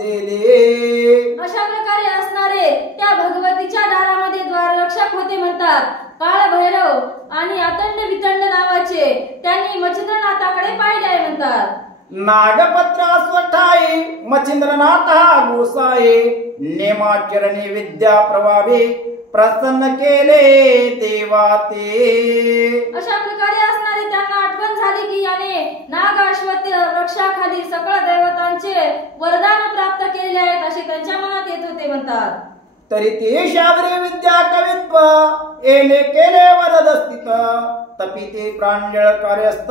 दिले. अशा प्रकारे असणारे त्या भगवतीच्या दारामध्ये द्वाररक्षक होते म्हणतात. काळ भैरव आणि अतंड वितंड नावाचे त्यांनी मच्छिंद्रनाथाकडे पाहिले आहे म्हणतात. नागपत्र स्वठाई मच्छिंद्रनाथ गोसाई नेमाचरणे विद्या प्रभावे प्रसन्न केले देवा ते. अशा प्रकारे असणारे त्यांना आठवण झाली की याने नाग अश्वत्थ वृक्षाखाली सकळ दैवतांचे वरदान प्राप्त केले आहेत असे त्यांच्या मनात येत होते म्हणतात. तरी ते शास्त्रीय विद्या कवित्व येणे केले वरद स्थित तपिते प्रांजळ कार्यस्थ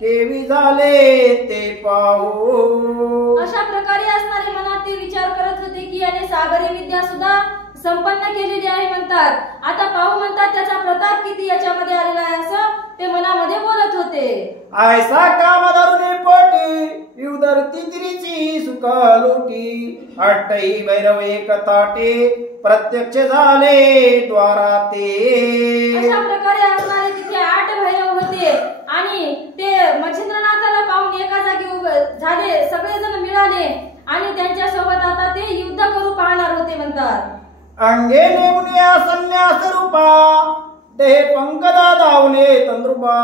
केवी झाले ते पाहू. अशा प्रकारे असणारे मनात ते विचार करत होते की याने सागरी विद्या सुद्धा संपन्न केलेली आहे म्हणतात. आता पाहू म्हणतात त्याचा प्रताप किती याच्यामध्ये आलेला आहे असं ते मनामध्ये बोलत होते. ऐसा काम धरुणे पोटी उदर तिजरीची सुख लोटी अष्टही भैरव एक ताटे प्रत्यक्ष झाले द्वारा ते. अशा प्रकारे असणारे तिथे 8 भैरव होते आणि ते मच्छिंद्रनाथाला पाहून एका जागी उभे झाले. सगळेजण मिळाले आणि त्यांच्या सोबत आता ते युद्ध करू पाहणार होते म्हणतात. अंगे नेमुनिया संन्यास रूपा देह पंकदा धावले तंद्रुपा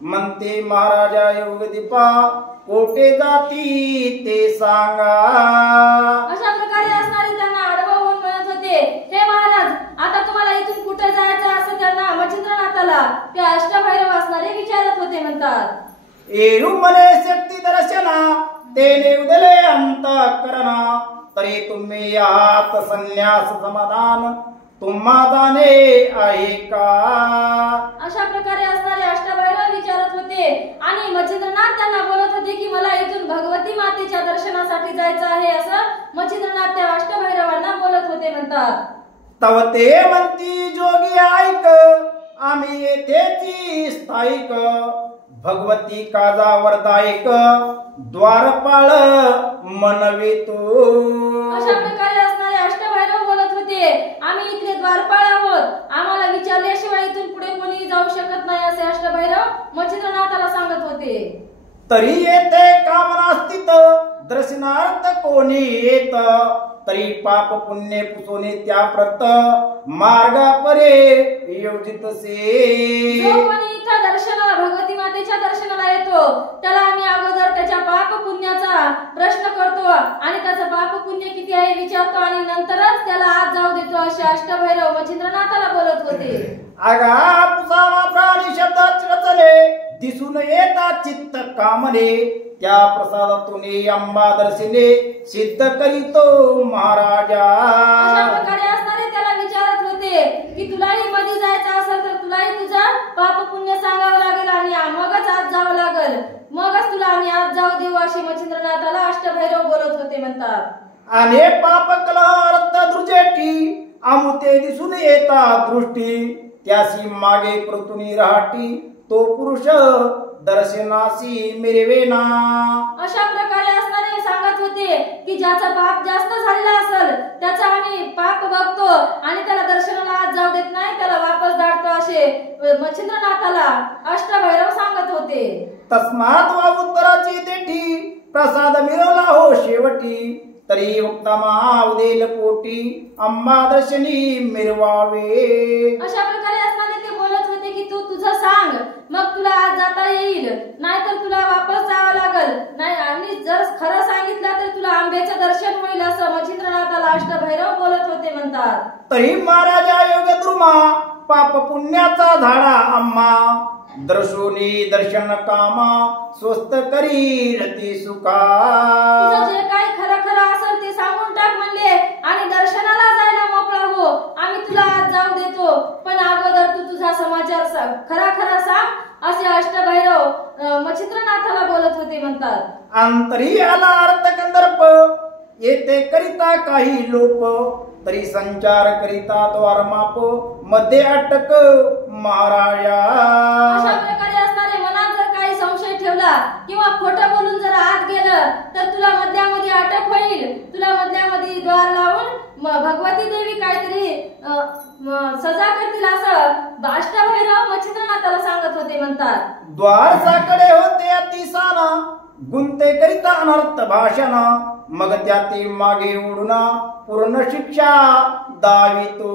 म्हणते महाराजा योग दीपा कोठे जाती ते सांगा. अशा प्रकारे असणारे त्यांना आडवं होऊन म्हणत होते हे महाराज आता तुम्हाला इथून कुठे जायचं असं त्यांना मच्छिंद्रनाथाला ते अष्टभैरव असणारे विचारत होते म्हणतात. येरू मले शक्ती दर्शना तेने उदले अंतःकरणा तरी तुम्ही आहात संन्यास समाधान तुम्हा जाणे आहे का. अशा प्रकारे असणारे अष्टभैरव विचारत होते आणि मच्छिंद्रनाथ त्यांना बोलत होते की मला इथून भगवती मातेच्या दर्शनासाठी जायचं आहे असं मच्छिंद्रनाथ त्या अष्टभैरवांना बोलत होते म्हणतात. तव ते म्हणती जोगी ऐक आम्ही येथेची स्थायिक भगवती काजा वरदायक द्वारपाळ मनवे तू. अशा प्रकारे असणारे अष्टभैरव बोलत होते आम्ही इथले द्वारपाळ आहोत आम्हाला विचारल्याशिवाय इथून पुढे कोणी जाऊ शकत नाही असे अष्टभैरव मच्छिंद्रनाथाला सांगत होते. तरी येथे कामना स्थित दर्शनार्थ कोणी येत तरी पाप पुण्य पुसोने त्या प्रत मार्गा परे योजित से. जो कोणी इथं दर्शनाला भगवती मातेच्या दर्शनाला येतो त्याला आम्ही अगोदर त्याच्या पाप पुण्याचा प्रश्न करतो आणि त्याचं पाप पुण्य किती आहे विचारतो आणि नंतरच त्याला आत जाऊ देतो असे अष्टभैरव मच्छिंद्रनाथाला बोलत होते. आगा पुसावा प्राणी शब्दात रचले दिसून येता चित्त कामने त्या प्रसादातून अंबा दर्शने सिद्ध करीतो महाराजा. अशा प्रकारे असणारे त्याला विचारत होते की तुलाही मध्ये जायचं असेल तर तुलाही तुझा पाप पुण्य सांगावं लागेल आणि मगच आत जावं लागेल मगच तुला आम्ही आत जाऊ देऊ अशी मच्छिंद्रनाथाला अष्टभैरव बोलत होते म्हणतात. आणि पाप कलह दृजेटी आमुते दिसून येता दृष्टी त्यासी मागे प्रतुनी राहटी तो पुरुष दर्शनासी मिरवेना. अशा प्रकारे असणारे सांगत होते की ज्याचा पाप जास्त झालेला असेल त्याचा आम्ही पाप बघतो आणि त्याला दर्शनाला आत जाऊ देत नाही त्याला वापस धाडतो असे मच्छिंद्रनाथाला अष्टभैरव सांगत होते. तस्मात वा उत्तराची देठी प्रसाद मिळवला हो शेवटी तरी उत्तमा उदेल पोटी अंबा दर्शनी मिरवावे. अशा प्रकारे असणारे ते बोलत होते की तू तुझं सांग मग तुला आज जाता येईल नाहीतर तुला वापस जावं लागल नाही आणि जर खरं सांगितलं तर तुला आंब्याचं दर्शन होईल असं मच्छिंद्रनाथाला अष्टभैरव बोलत होते म्हणतात. तरी महाराजा योग द्रुमा पाप पुण्याचा झाडा आम्हा दर्शोनी दर्शन कामा स्वस्त करी रती सुखा. तुझं जे काही खरं खरं असेल ते सांगून टाक म्हणले आणि दर्शनाला जायला मोकळा हो आम्ही तुला आज जाऊ देतो पण अगोदर तू तुझा समाचार खरा खरा सांग असे अष्टभैरव मच्छिंद्रनाथाला बोलत होते म्हणतात. अंतरी आला अर्थ कंदर्प येते करिता काही लोप तरी संचार करिता द्वारमाप मध्ये अटक महाराजा. अशा प्रकारे असणारे मनात जर काही संशय ठेवला किंवा खोटं बोलून जर आत गेलं तर तुला मधल्यामध्ये अटक होईल तुला मधल्यामध्ये द्वार लावून भगवती देवी काहीतरी सजा करतील असं अष्टभैरव मच्छिंद्रनाथाला सांगत होते म्हणतात. द्वार साकडे होते अतिसाना गुंते करिता अनर्थ भाषण मग त्याती मागे उडून पूर्ण शिक्षा दावितो.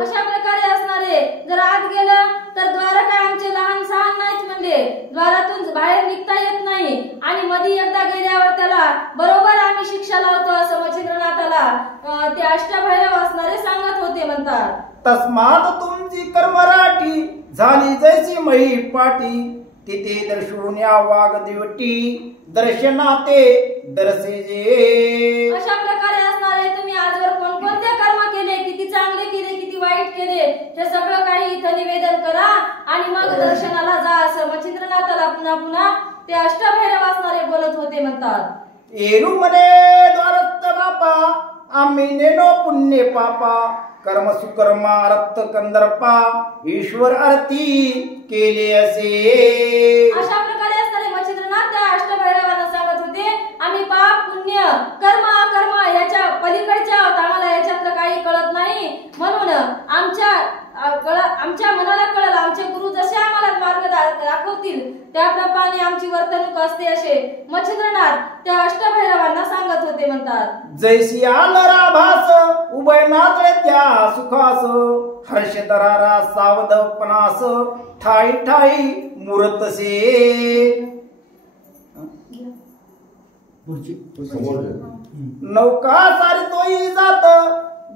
अशा प्रकारे असणारे जर आत गेलं तर द्वार काय आमचे लहान सहान नाहीत म्हणले, द्वारातून बाहेर निघता येत नाही आणि मध्ये एकदा गेल्यावर त्याला बरोबर आम्ही शिक्षा लावतो असं मच्छिंद्रनाथाला ते अष्टभैरव असणारे सांगत होते म्हणतात. तस्मात तुमची कर्मराठी झाली जैसी मही पाटी तिथे दर्शवण्या वाघ दिवटी दर्शनाते दर्शेजे. अशा प्रकारे असणारे तुम्ही आजवर कोणकोणते कर्म केले, किती चांगले केले, किती वाईट केले, हे सगळं काही इथं निवेदन करा आणि मग दर्शनाला जा असं मच्छिंद्रनाथाला पुन्हा पुन्हा ते अष्टभैरव असणारे बोलत होते म्हणतात. येरू मने द्वारस्थ बापा आम्ही नेनो पुण्य पापा कर्म सुकर्मा रक्त कंदर्पा ईश्वर आरती केले असे. अशा प्रकारे असणारे मच्छिंद्रनाथ त्या अष्टभैरवांना सांगत होते आम्ही पाप पुण्य कर्म अकर्म याच्या पलीकडच्या आहोत, आम्हाला याच्यातलं काही कळत नाही, म्हणून आमच्या मनाला कळलं, आमचे गुरु जसे आम्हाला मार्ग दाखवतील त्याप्रमाणे आमची वर्तणूक असते असे मच्छिंद्रनाथ त्या अष्टभैरवांना सांगत होते म्हणतात. जैसी आलरा भास उभय नाचळे त्या सुखास हर्ष दरारा सावधपणास ठाई ठाई मुरतसे. नौका सारी तोही जात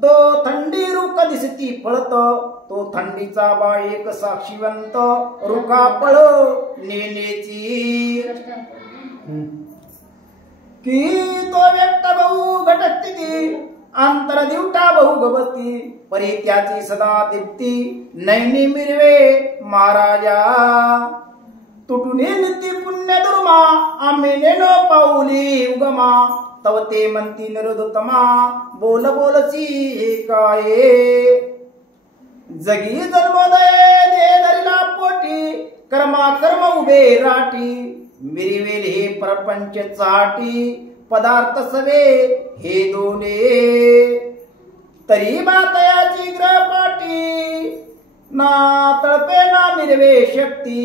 दो थंडी रुक दिसती पळत तो थंडीचा बा एक साक्षीवंत रुका पळ नेनेची की तो व्यक्त बहु घटस्थिती अंतर दिवटा बहु गवती परी त्याची सदा दीप्ती नैनी मिरवे महाराजा तुटून निती पुण्य दुर्मा आम्ही नेनो पाऊली उगमा तव ते म्हणती निरोधतमा बोल बोलसी काय जगी जन्मोदय दे धरिला पोटी कर्मा कर्म उभे राटी मिरिवेल हे प्रपंच चाटी पदार्थ सवे हे दोने तरी बातयाची ग्रहपाटी ना तळपे ना मिरवे शक्ती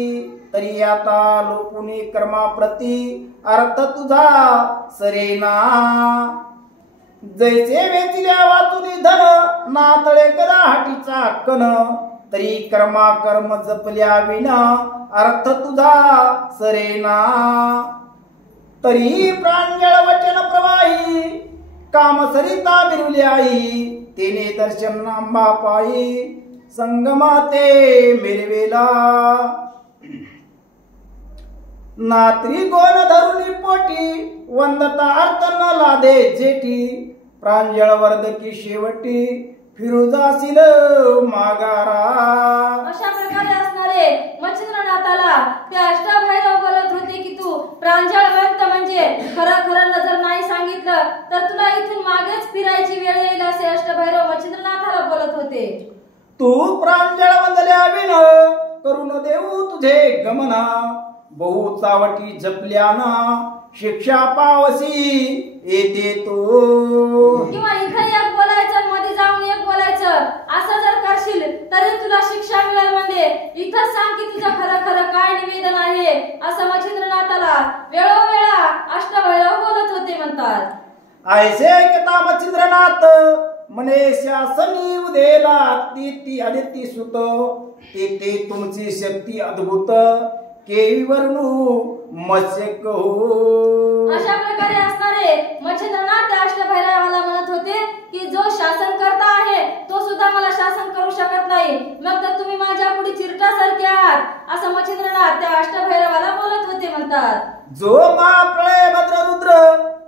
तरी आता लोपुनी कर्माप्रती अर्थ तुझा सरेना जैसे वेचिल्या वाचुनी धन ना तळे करा हाटीचा कन तरी कर्मा कर्म जपल्या विना अर्थ तुझा सरेना तरी प्रांजळ वचन प्रवाही काम सरिता मिरवल्याई तेने दर्शन आंबा पायी संगमाते मिरवेला नात्री गोन धरुनी पोटी वंदता अर्थ न लादे जेठी प्रांजळ वर्धकी शेवटी फिरुजासील मागारा. अशा प्रकारे असणारे मच्छिंद्रनाथाला ते अष्टभैरव बोलत होते की तू प्रांजळवंत म्हणजे खरं खरं नजर नाही सांगितलं तर तुला इथून मागेच फिरायची वेळ येईल असे अष्टभैरव मच्छिंद्रनाथाला बोलत होते. तू प्रांजळ वंदल्या विण करून देऊ तुझे गमना बहु चावटी जपल्याना शिक्षा पावसी येते तो. किंवा इथे एक बोलायचं मध्ये जाऊन एक बोलायचं असं जर करशील तरी तुला शिक्षा मिळेल म्हणजे इथं सांग की तुझं खरं खरं काय निवेदन आहे असं मच्छिंद्रनाथाला वेळोवेळा अष्टभैरव बोलत होते म्हणतात. ऐसे ऐकता मच्छिंद्रनाथ मने शासनी उदेला ती आदित्य सुत ते तुमची शक्ती अद्भुत केवी वर्णू मत्स्यक हो. अशा प्रकारे असणारे मच्छिंद्रनाथ त्या अष्टभैरवाला म्हणत होते की जो शासन करता आहे तो सुद्धा मला शासन करू शकत नाही, मग तर तुम्ही माझ्या पुढे चिरटासारखे आहात असं मच्छिंद्रनाथ त्या अष्टभैरवाला बोलत होते म्हणतात. जो महाप्रळय भद्र रुद्र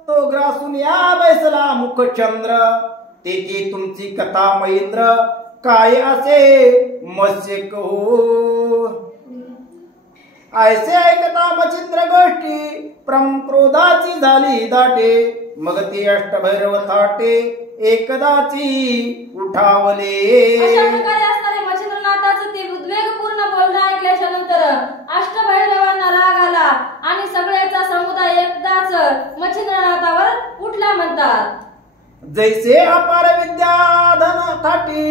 तो ग्रासून या बैसला मुखचंद्र तेथे तुमची कथा महेंद्र काय असे मत्स्यक हो. ऐसे ऐकता मच्छिंद्र गोष्टी प्रम क्रोधाची झाली दाटे मग ते अष्टभैरव थाटे एकदाची उठावले. अशा प्रकारे असणारे मच्छिंद्रनाथाचं ते उद्वेगपूर्ण बोलणं ऐकल्याच्या नंतर अष्टभैरवांना राग आला आणि सगळ्याचा समुदाय एकदाच मच्छिंद्रनाथावर उठला म्हणतात. जैसे अपार विद्या धन थाटी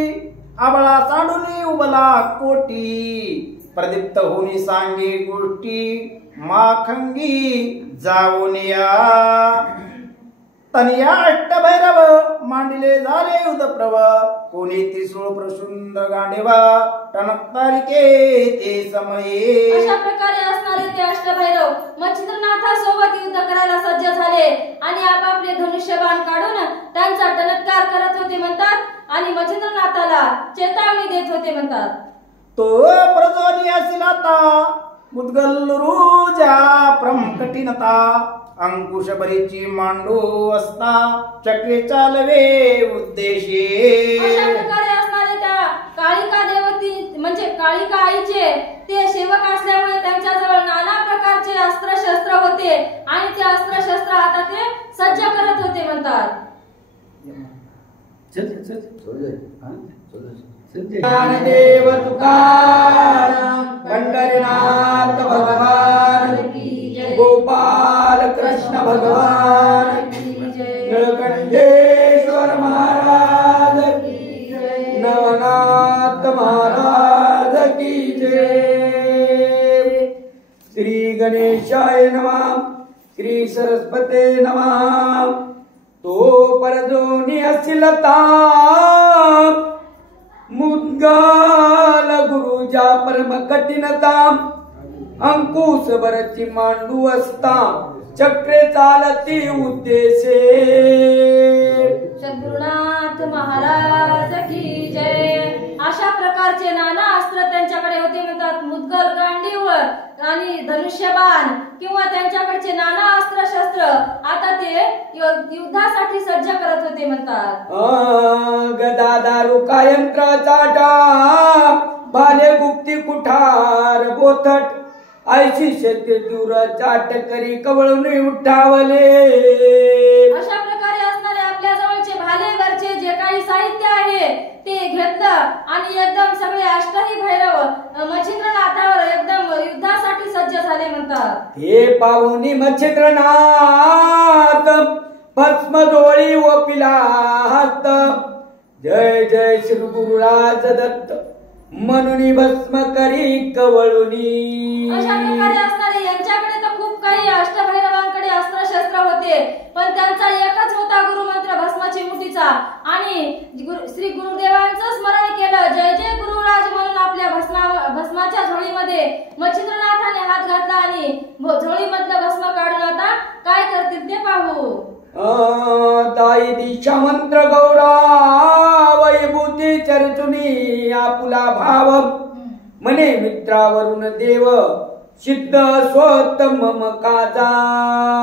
आबळा सांडून उबला कोटी प्रदीप्त होनी सांगे गोष्टी माखंगी जाऊन या. तनिया अष्टभैरव मांडले झाले उदप्रव. कोणी त्रिशूळ प्रशुंड गांडेवा टणक तारिके ते समये. अशा प्रकारे असणारे ते अष्टभैरव मच्छिंद्रनाथासोबत युद्ध करायला सज्ज झाले आणि आपापले धनुष्यबाण काढून त्यांचा टणत्कार करत होते म्हणतात आणि मच्छिंद्रनाथाला चेतावणी देत होते म्हणतात. तो प्रजोनी असिलाता मुद्गल रुजा प्रम कठीणता. अंकुश बरीची मांडू असता चक्रे चालवे उद्देशे. अशा प्रकारे असणारे त्या काळिका देवती म्हणजे काळिका आईचे ते सेवक असल्यामुळे त्यांच्याजवळ नाना प्रकारचे अस्त्र शस्त्र होते आणि ते अस्त्र शस्त्र आता ते सज्ज करत होते म्हणतात. ज्ञानदेव तुकाराम पंढरीनाथ भगवान गोपाल कृष्ण भगवान निळकंठेश्वर महाराज नवनाथ महाराज की जय. श्री गणेशाय नमः. श्री सरस्वते नमः. तो परजोनी असिलता मुद्गल गुरुजा परम कठीणता. अंकुश बरची मांडू असता चक्रे चालती उद्देशे. सद्गुरुनाथ महाराज की जय. अशा प्रकारचे नाना अस्त्र त्यांच्याकडे होते म्हणतात. मुद्गल गांडीव आणि धनुष्यबाण किंवा त्यांच्याकडचे नाना अस्त्र शस्त्र आता ते युद्धासाठी सज्ज करत होते म्हणतात. गदा दारू कायंत्र चाटा भाले गुप्ती कुठार बोथट. ऐशी शेती दूर चाट करी कवळून उठावले. अशा प्रकारे असणारे आपल्या जवळचे भालेवरचे जे काही साहित्य आहे ते घेतलं आणि एकदम सगळे अष्टही भैरव मच्छिंद्रनाथावर एकदम युद्धासाठी सज्ज झाले म्हणतात. हे पाहुणी मच्छिंद्रनाथ भस्म डोळी व पिला हात. जय जय श्री गुरुराज दत्त म्हणून भस्म करी कवळुनी. अशा प्रकारे असणारे यांच्याकडे तर खूप काही अष्टभैरवांकडे अस्त्र शस्त्र होते पण त्यांचा एकच होता गुरुमंत्र भस्माची मुठीचा. आणि श्री गुरुदेवांचं स्मरण केलं जय जय गुरुराज म्हणून आपल्या भस्माच्या झोळीमध्ये मच्छिंद्रनाथाने हात घातला आणि झोळीमधलं भस्म काढून आता काय करतील ते पाहू. ताई दिशा मंत्र गौरा वैभूती चरचुनी आपुला भाव. मने मित्रावरून देव सिद्ध स्वतम मम काजा.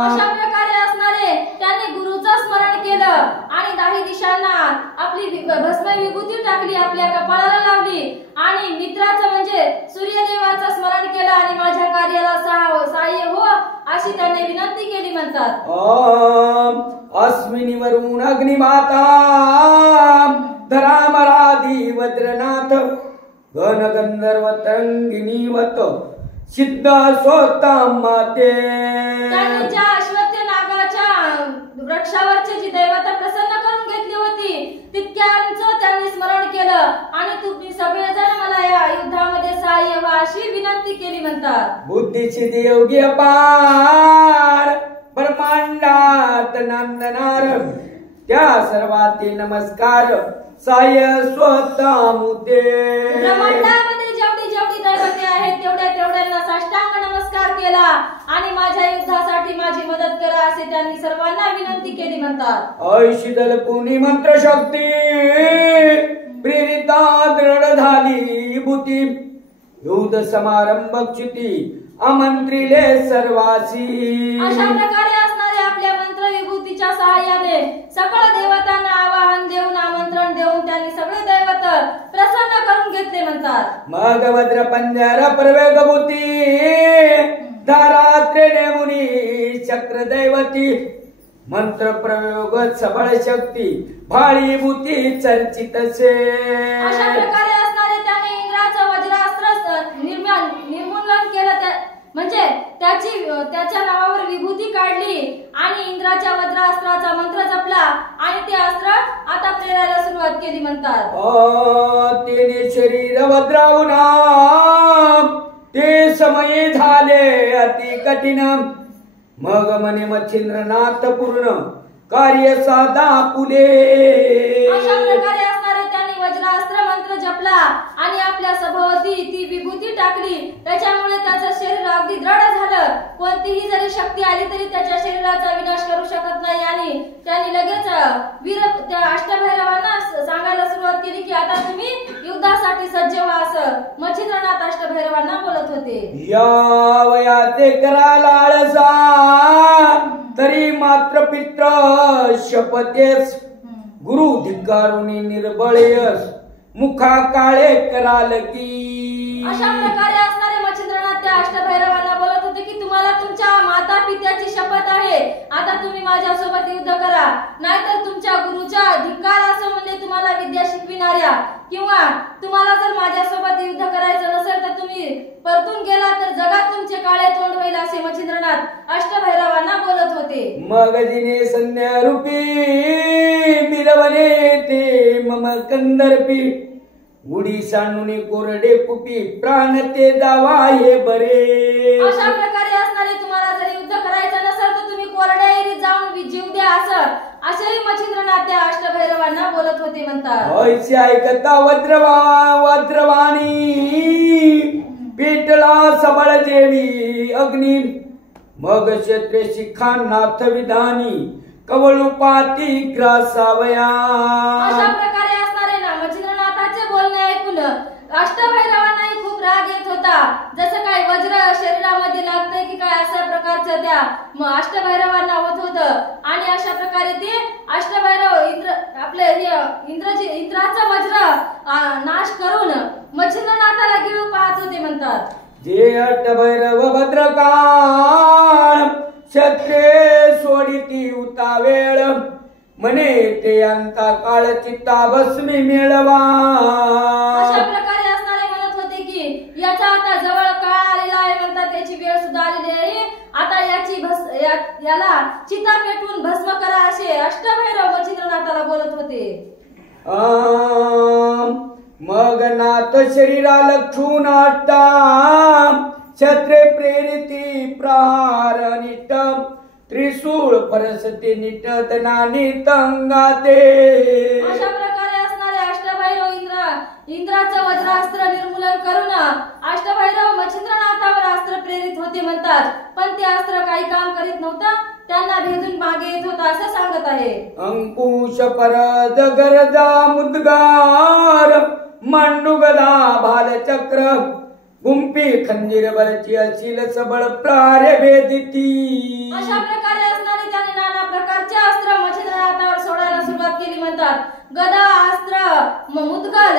अशा प्रकारे असणारे त्याने गुरुचं स्मरण केलं आणि 10 दिशांना आपली भस्म विभूती टाकली आपल्या कपाळाला लावली आणि मित्राचं म्हणजे सूर्यदेवाचं स्मरण केलं आणि माझ्या कार्याला सहाय्य हो अशी त्याने विनंती केली म्हणतात. अस्मिनीवरून अग्निमाता धरामराधी वज्रनाथ घन गंधर्व तरंगिनीवत सिद्ध स्वतः माते. त्यांनी ज्या अश्वत्थ नागाच्या वृक्षावरची जी देवता प्रसन्न करून घेतली होती तितक्यांचं त्यांनी स्मरण केलं आणि तुम्ही सगळेजण मला या युद्धामध्ये सहाय्य व्हा अशी विनंती केली म्हणतात. बुद्धीची देवगी अपार ब्रह्मांडात नांदनार त्या सर्वाती नमस्कार साय स्वतः मुते. ब्रह्मांडामध्ये जेवढी दैवते आहेत तेवढ्यांना साष्टांग नमस्कार केला आणि माझ्या युद्धासाठी माझी मदत करा असे त्यांनी सर्वांना विनंती केली म्हणतात. ऐशी दल पुनी मंत्र शक्ती प्रेरिता दृढ झाली भूती. युद्ध समारंभ क्षिती आमंत्रिले सर्वासी. अशा प्रकारे असणारे आपल्या मंत्र विभूतीच्या सहाय्याने सकळ देवतांना आवाहन देऊन आमंत्रण देऊन त्यांनी सगळे दैवत प्रसन्न करून घेतले म्हणतात. मग वज्र पंजर प्रवेग भूती धारात्रे मुनी चक्र दैवती मंत्र प्रयोग सबळ शक्ती भाळी भूती चर्चित से. अशा प्रकारे असणारे त्याने इंद्राचं वज्रास्त्र निर्मूलन केलं म्हणजे त्याच्या नावावर विभूती काढली आणि इंद्राच्या वज्रास्त्राचा मंत्र जपला आणि ते अस्त्र आता प्रेरायला सुरुवात केली म्हणतात. तिने शरीर वज्रावून ते समये झाले अति कठीण मग म्हणे मच्छिंद्रनाथ पूर्ण कार्य साधा पुले अशा प्रकारे असणारे त्यांनी वज्रास्त्र मंत्र जपला आणि आपल्या सभोवती ती विभूती टाकली. त्याच्यामुळे त्याचं शरीर अगदी दृढ झालं. कोणतीही जरी शक्ती आली तरी त्याच्या शरीराचा विनाश करू शकत नाही. आणि त्यांनी लगेच वीर त्या अष्टभैरवांना सांगायला सुरुवात केली की आता तुम्ही युद्धासाठी सज्ज व्हा असं मच्छिंद्रनाथ अष्टभैरवांना बोलत होते. या वयाते करा लाळसा तरी मात्र पित्र शपथेस गुरु धिक्कारुनी निर्बळेस मुखा काळे कराल की. अशा प्रकारे असणारे मच्छिंद्रनाथ त्या अष्टभैरवांना बोलत होते की तुम्हाला तुमच्या माता पित्याची शपथ आहे. आता तुम्ही माझ्यासोबत युद्ध करा नाहीतर तुमच्या गुरुच्या धिक्कार असं म्हणजे तुम्हाला विद्या शिकविणाऱ्या किंवा तुम्हाला जर माझ्यासोबत युद्ध करायचं नसेल तर तुम्ही परतून गेला तर जगात तुमचे काळे तोंड होईल असे मच्छिंद्रनाथ अष्टभैरवांना बोलत होते. मग जिने संध्या रूपी मिरवणे ते मम कंदर्पी उडी सांडून कोरडे कुपी प्राण ते जावा हे बरे. अशा प्रकारे असणारे तुम्हाला जर युद्ध करायचं नसेल तर तुम्ही कोरड्या एरीत जाऊन जीव द्या असेही मच्छिंद्रनाथ त्या अष्टभैरवांना बोलत होते म्हणतात. ऐसे ऐकता वज्रवाणी पेटला सबळ जेवी अग्नी मग क्षेत्रे शिखानाथ विधानी कवळुपाती ग्रासावया. अशा प्रकारे असणारे ना मच्छिंद्रनाथाचे बोलणे ऐकून अष्टभैरवांनाही खूप राग येत होता. जसं काय वज्र शरीरामध्ये लागतंय की काय अशा प्रकारचं त्या अष्टभैरवांना होत होतं. आणि अशा प्रकारे ते अष्टभैरव आपले इंद्राचा वज्र नाश करून मच्छिंद्रनाथाला गिळू पाहत होते म्हणतात. जे अष्टभैरव भद्रकाळ क्षत्रे सोडिती उतावेळ म्हणे ते अंता काळ चित्ता भस्मी मिळवा. अशा प्रकारे असणारे म्हणत होते की याचा आता जवळ काळ आलेला आहे म्हणतात. त्याची वेळ सुद्धा आलेली आहे. आता याला चिता पेटवून भस्म करा असे अष्टभैरव मच्छिंद्रनाथाला बोलत होते. मग नाथ शरीरा लक्षून अष्टा क्षत्रे प्रेरिती प्रहार निष्ठ त्रिशूळ परसते निटत नानी तंगाते. अशा प्रकारे असणारे अष्टभैरव इंद्राचं वज्रास्त्र निर्मूलन करून अष्टभैरव मच्छिंद्रनाथावर अस्त्र प्रेरित होते म्हणतात. पण ते अस्त्र काही काम करीत नव्हतं. त्यांना भेदून मागे येत होता असं सांगत आहे. अंकुश परद गरजा मुद्गार मांडुगदा भालचक्र गुंपी खंजीर बरची अशील सबळ प्रारे भेदिती. अशा प्रकारे असणारे त्याने नाना प्रकारचे अस्त्र मच्छिंद्रनाथावर सोडायला सुरुवात केली म्हणतात. गदा अस्त्र मुद्गल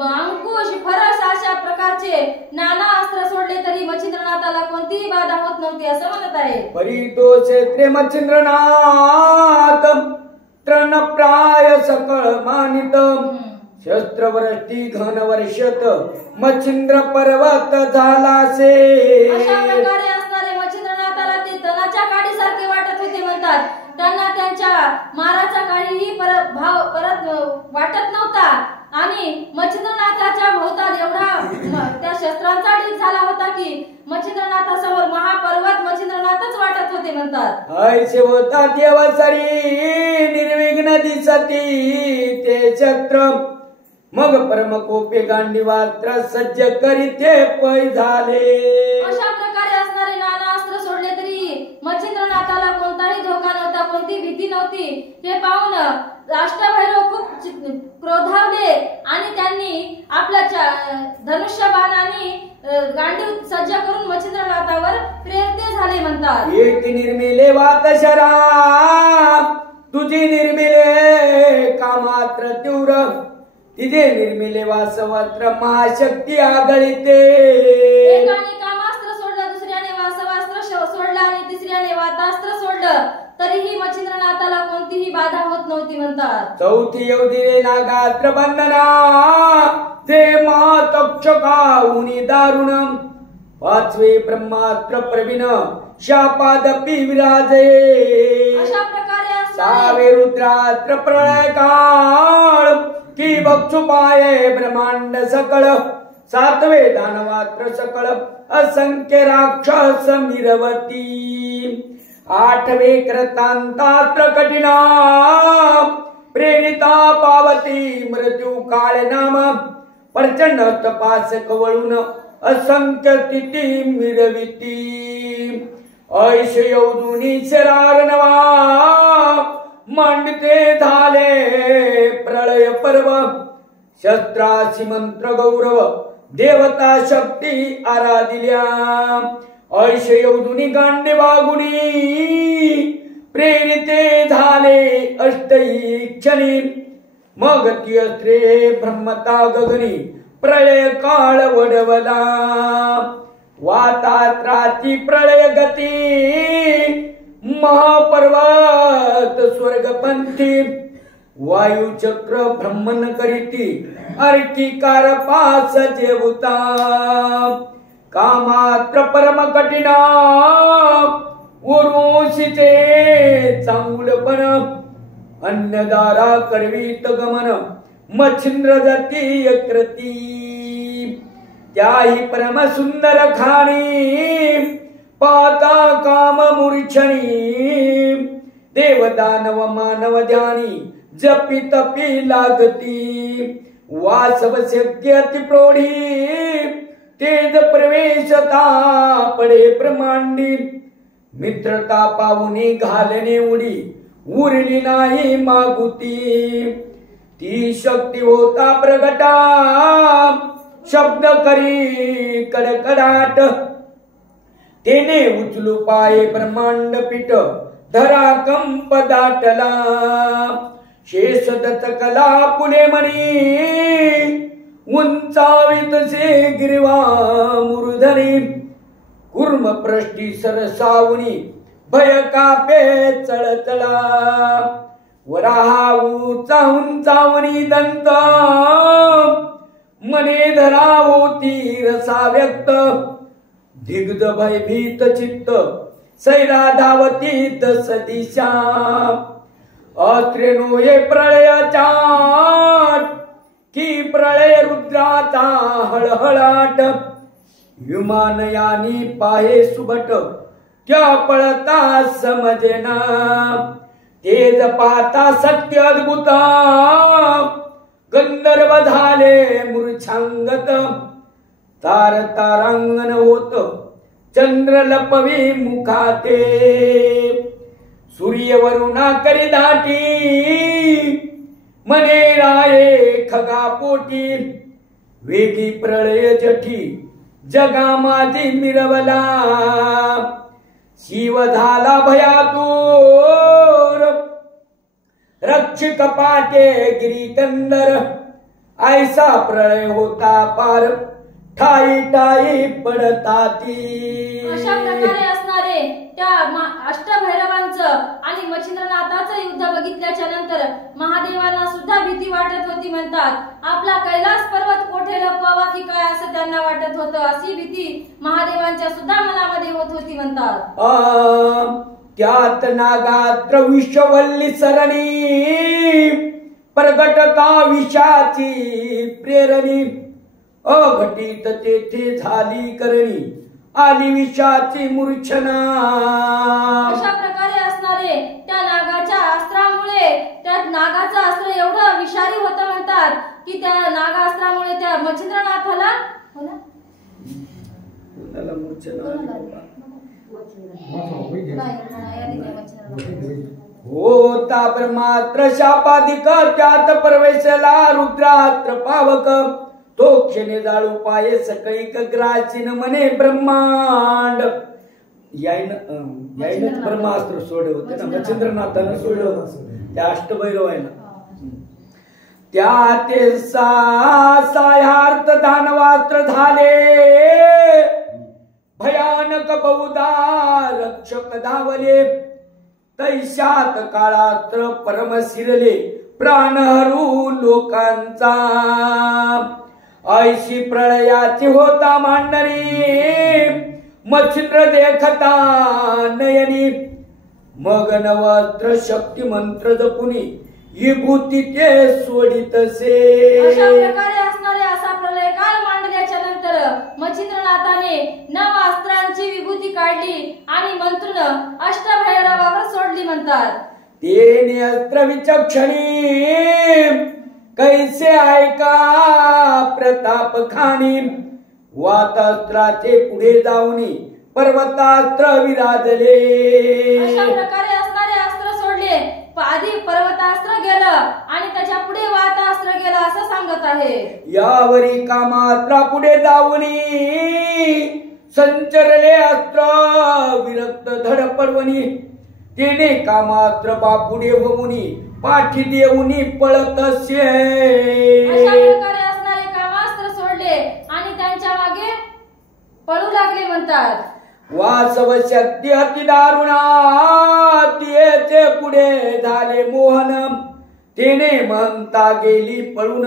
अंकुश फरस अशा प्रकारचे नाना अस्त्र सोडले तरी मच्छिंद्रनाथाला कोणतीही बाधा होत नव्हती असं म्हणत आहे. परितो क्षेत्रे मच्छिंद्रनाथ तृण प्राय सकळ मानित शस्त्रवृष्टी घन वर्षत मच्छिंद्र पर्वत झालासे. अशा प्रकारे असणारे मच्छिंद्रनाथाला ते तणाच्या काडीसारखे वाटत होते म्हणतात. त्यांना त्यांच्या माराचा काहीही परत वाटत नव्हता. आणि मच्छिंद्रनाथाच्या भोवताल एवढा त्या शस्त्रांचा ढीग झाला होता की मच्छिंद्रनाथासमोर महापर्वत मच्छिंद्रनाथच वाटत होते म्हणतात. ऐसे होता देवसरी निर्विघ्न दिसती ते छत्र मग परमकोपे गांडीवास्त्र सज्ज करीते पै झाले. अशा प्रकारे असणारे नाना अस्त्र सोडले तरी मच्छिंद्रनाथाला कोणताही धोका नव्हता, कोणती भीती नव्हती. हे पाहून अष्टभैरव खूप क्रोधावले आणि त्यांनी आपल्या धनुष्यबाणाने गांडीव सज्ज करून मच्छिंद्रनाथावर प्रेरित झाले म्हणतात. एक निर्मिले वात शरा तुझी निर्मिले कामात्र तीव्र तिथे निर्मिले वासवस्त्र महाशक्ती आगळीते. एकाने कामास्त्र सोडलं, दुसऱ्याने वासवास्त्र सोडलं आणि तिसऱ्याने वातास्त्र सोडलं तरीही मच्छिंद्रनाथाला कोणतीही बाधा होत नव्हती म्हणतात. चौथी येऊदिले नागात्र बंधना ते महातक्षका उनी दारुण पाचवे ब्रह्मास्त्र प्रवीण शापादपी विराजे. अशा प्रकारे सहावे रुद्रास्त्र प्रळय काळ की बक्षुपाये ब्रह्मांड सकळ सातवे दानवात्र सकळ असंख्य राक्षस मिरवती आठवे कृतांतात्र कठिना प्रेरिता पावती मृत्यू काळ नाम प्रचंड तपास कवळून असंख्य तिथी मिरविती ऐश यौदुनी शरार नवा मांडते झाले प्रळय पर्व शस्त्रासी मंत्र गौरव देवता शक्ती आराधिल्या ऐश यौदुनी गांडे वागुनी प्रेरिते झाले अष्टई क्षणी मग ती अस्त्रे ब्रह्मता गगनी प्रळय काळ वडवला वातात्राची प्रळय गती महापर्वत स्वर्गपंथी वायुचक्र ब्रह्मन करीती अर्किकार पास जेवता कामात्र परम कठिना उर्वशीचे चांगुलपण अन्नदारा करवीत गमन मच्छिंद्र जाती यकृती त्याही परम सुंदर खाणी पाता काम मूर्छणी देवदानव मानव ध्यानी जपी तपी लागती वासव शक्य अति प्रौढी तेज प्रवेशता पडे ब्रह्मांडी मित्रता पाहुनी घालणे उडी उरली नाही मागुती ती शक्ती होता प्रगटा शब्द करी कडकडाट तेने उचलू पाये ब्रह्मांड पीठ धरा कंप दाटला शेष दत्तकला पुणे मणी उंचावित से गिरवा मुरुधनी कुर्म प्रष्टी सरसावणी भय कापे चळचळा वराहा उंचावणी दंत मने धरा होती रसा व्यक्त दिग्ध भयभीत चित्त सैरा धावती दस दिशा अस्त्रेनो ये प्रळयाचा की प्रळय रुद्राचा हळहळाट विमानयानी पाहे सुबट त्या पळता समजेना तेज पाता सत्य अद्भुत गंधर्व झाले मूर्छांगत तार तारांगण होत चंद्र लपवी मुखाते सूर्य वरुणा करी दाटी मने राये खगा पोटी वेगी प्रळय जठी जगा माझी मिरवला शिव झाला भयातूर रक्षक पाटे गिरीकंदर ऐसा प्रळय होता पार ठाई ठाई पडताती अशा प्रकारे असणारे त्या अष्टभैरवांचं आणि मच्छिंद्रनाथाचं युद्ध बघितल्याच्या नंतर महादेवांना सुद्धा भीती वाटत होती म्हणतात आपला कैलास पर्वत कोठे लपवावा की काय असं त्यांना वाटत होतं अशी भीती महादेवांच्या सुद्धा मनामध्ये होत होती म्हणतात त्यात नागात्र विश्ववल्ली सरणी प्रगटता विषाची प्रेरणी अघटित तेथे झाली करणी आली विषाची मूर्छना अशा प्रकारे असणारे त्या नागाच्या अस्त्रामुळे त्या नागाचं अस्त्र एवढं विषारी होतं म्हणतात की त्या नागास्त्रामुळे त्या मच्छिंद्रनाथाला होता ब्रह्मात्र शापादिक त्यात प्रवेशला रुद्रात्र पावक तो क्षणे जाळू पाये सकैक ग्राचीन मने ब्रह्मांड यायन ब्रह्मास्त्र सोडवते ना मच्छिंद्रनाथानं सोडलं त्या अष्टभैरवायला त्या ते सायार्थ दानवास्त्र झाले भयानक बहुधा रक्षक धावले तैशात काळात्र परम शिरले प्राणहरू लोकांचा ऐशी प्रळयाची होता मांडणी मच्छिंद्र देखता नयनी मग नवत्र शक्ती मंत्र जपुनी विभूती ते सोडितसे अशा प्रकारे असणारे असा प्रलय काळ मांडल्याच्या मच्छिंद्रनाथाने 9 अस्त्रांची विभूती काढली आणि मंत्रून अष्टभैरवावर सोडली म्हणतात. तेने अस्त्र विचक्षणी कैसे ऐका प्रताप खाणी वातास्त्राचे पुढे जाऊन पर्वतास्त्र विराजले. अशा प्रकारे असणारे अस्त्र सोडले. आधी पर्वतास्त्र गेलं आणि त्याच्या पुढे वातास्त्र गेलं असं सांगत आहे. यावरी कामास्त्रा पुढे जाऊन संचरले अस्त्र विरक्त धड पडवणी तेने कामास्त्र बापुढे होऊन पाठी देऊन पळत असे. अशा प्रकारे असणारे कामास्त्र सोडले आणि त्यांच्या मागे पळू लागले म्हणतात. वासव शक्ती अति दारुणा तिचे पुढे झाले मोहन तेने म्हणता गेली पळून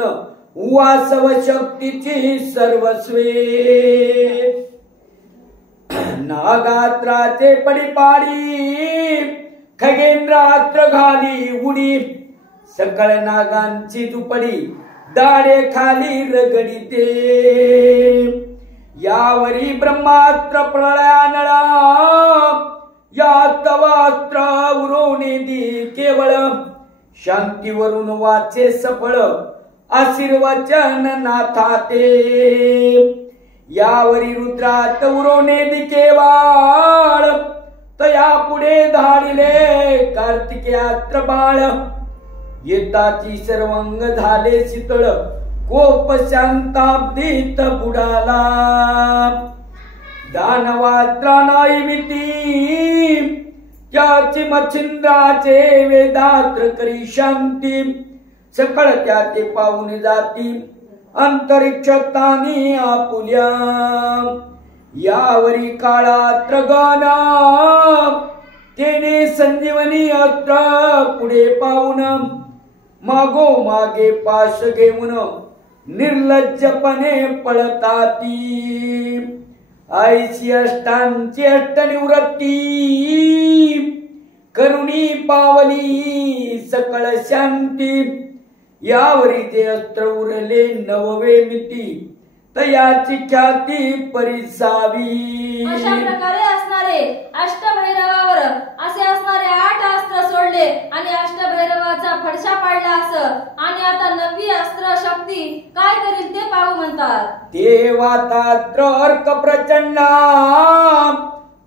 वासव शक्तीची सर्वस्वे. नागास्त्राचे पडिपाडी खगेंद्रास्त्र घाली उडी सकळ नागांची दुपडी दाडे खाली रगडीते. यावरी ब्रह्मास्त्र प्रलयानळ या तवास्त्र उरवणे दी केवळ शांतीवरून वाचे सफळ आशीर्वचन नाथा ते. यावरी रुद्रात उरवणे दी केवळ तया पुढे धाडिले कार्तिकेयास्त्र बाळ येताची सर्वांग झाले शीतळ कोप शांताब्दीत बुडाला. दानवास्त्रा नाही मिती त्याची मच्छिंद्राचे वेदास्त्र करी शांती सकळ त्याचे पाहून जाती अंतरिक्षतानी आपुल्या. यावरी काळास्त्र गण तेने संजीवनी अस्त्र पुढे पाहून मागो मागे पाश घेऊन निर्लज्जपणे पळताती. ऐशी अष्टांची अष्टनिवृत्ती करुणी पावली सकळ शांती. यावरी ते अस्त्र उरले नववे मिती तयाची ख्याती परिसावी. अशा प्रकारे असणारे अष्टभैरवावर असे असणारे 8 अस्त्र सोडले आणि अष्टभैरवाचा फडशा पाडला असं आणि आता 9वी अस्त्र शक्ती काय करील ते पाहू म्हणतात. ते वातास्त्र अर्क प्रचंड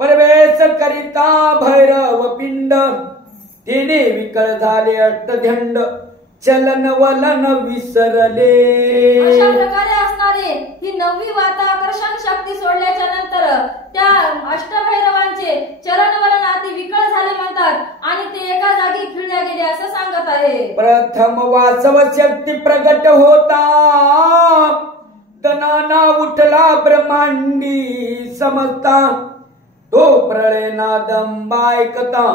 प्रवेश करिता भैरव पिंड तेने विकळ झाले अष्टधंड चलन वलन विसरले. अशा प्रकारे असणारे ही 9वी वाताकर्षण शक्ती सोडल्याच्या नंतर त्या अष्टभैरवांचे चलन वलन अति विकळ झाले म्हणतात आणि ते एका जागी खिळल्या गेले असं सांगत आहे. प्रथम वासव शक्ती प्रगट होता तनाना उठला ब्रह्मांडी समजता तो प्रळय नादंबा ऐकता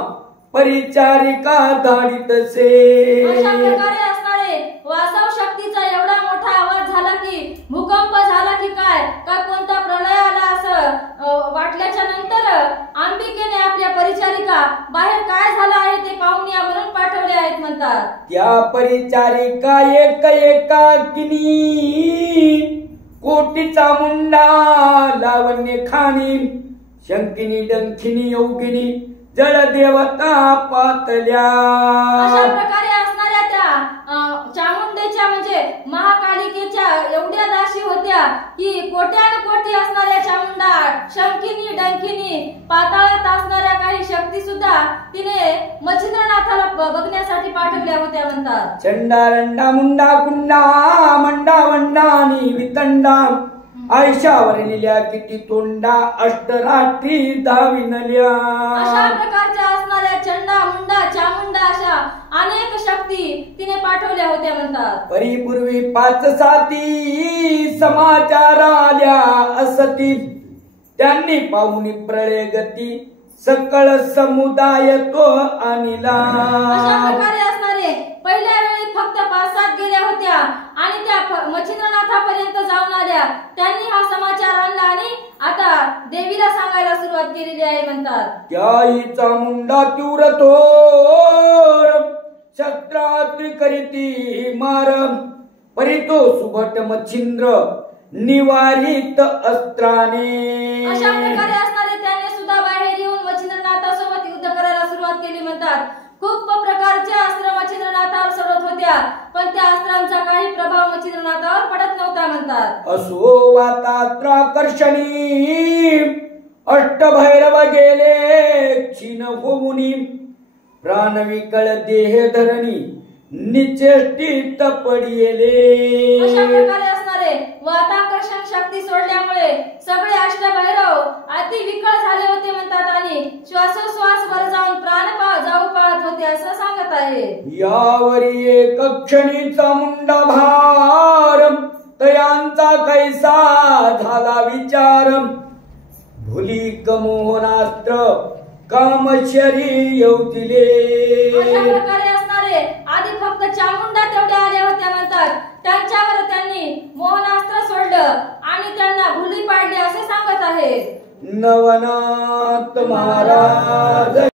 परिचारिका धाडित से. अशा प्रकारे असणारे वासव शक्तीचा एवढा मोठा आवाज झाला की भूकंप झाला की काय का कोणता प्रलय आला असं वाटल्याच्या नंतर अंबिकेने आपल्या परिचारिका बाहेर काय झालं आहे ते पाहून या म्हणून पाठवले आहेत म्हणतात. त्या परिचारिका एक एकाकिनी कोटीचा मुंडा लावण्य खाणी शंकिनी डंखिनी योगिनी जळ देवता पातल्या. अशा प्रकारे असणाऱ्या त्या चामुंडेच्या म्हणजे महाकालिकेच्या एवढ्या दासी होत्या की कोट्यान कोटी असणाऱ्या चामुंडा शंकिनी डंकिनी पाताळात असणाऱ्या काही शक्ती सुद्धा तिने मच्छिंद्रनाथाला बघण्यासाठी पाठवल्या होत्या म्हणतात. चंडारंडा मुंडा कुंडा मंडा वंडानी वितंडा आयशावर लिहिल्या किती तोंडा अष्टरात्री दाविनल्या. अशा प्रकारच्या असणाऱ्या चंडा मुंडा चामुंडा अशा अनेक शक्ती तिने पाठवल्या होत्या म्हणतात. परिपूर्वी 5 साती समाचार आल्या असती त्यांनी पाहुनी प्रळय गती सकळ समुदाय तो आणला. अशा प्रकारे असणारे पहिल्या वेळी फक्त 5-7 गेल्या होत्या आणि त्या मच्छिंद्रनाथापर्यंत जाऊन आल्या. त्यांनी हा समाचार आणला आणि आता देवीला सांगायला सुरुवात केलेली आहे म्हणतात. त्याईचा मुंडा तीव्र थोर शस्त्रास्त्री करीती मार परितो सुभट मच्छिंद्र निवारित अस्त्राने. अशा प्रकारे असणारे त्याने सुद्धा बाहेर येऊन मच्छिंद्रनाथासोबत युद्ध करायला सुरुवात केली म्हणतात. खूप प्रकारचे अस्त्र मच्छिंद्रनाथावर सोडत होत्या, पण त्या अस्त्रांचा काही प्रभाव मच्छिंद्रनाथावर पडत नव्हता म्हणतात. असो वातात्राकर्षणी अष्टभैरव गेले क्षीण होऊनी, प्राणविकळ देह धरणी निचेष्टित पडिले. अशा प्रकारे असणारे वाताकर्षण शक्ती सोडल्यामुळे सगळे अष्टभैरव अति विकळ झाले होते म्हणतात आणि श्वासोश्वास वर जाऊन प्राण जाऊ पाहत होते असं सांगत आहे. यावरी एक क्षणीचा मुंडा भार तयांचा कैसा झाला विचार, भुली कमोहनास्त्र कामशरी येऊतिले. अशा प्रकारे असणारे आधी फक्त चामुंडा तेवढ्या आल्या होत्या म्हणतात. त्यांच्यावर त्यांनी मोहनास्त्र सोडलं आणि त्यांना भुली पाडली असे सांगत आहे. नवनाथ महाराज.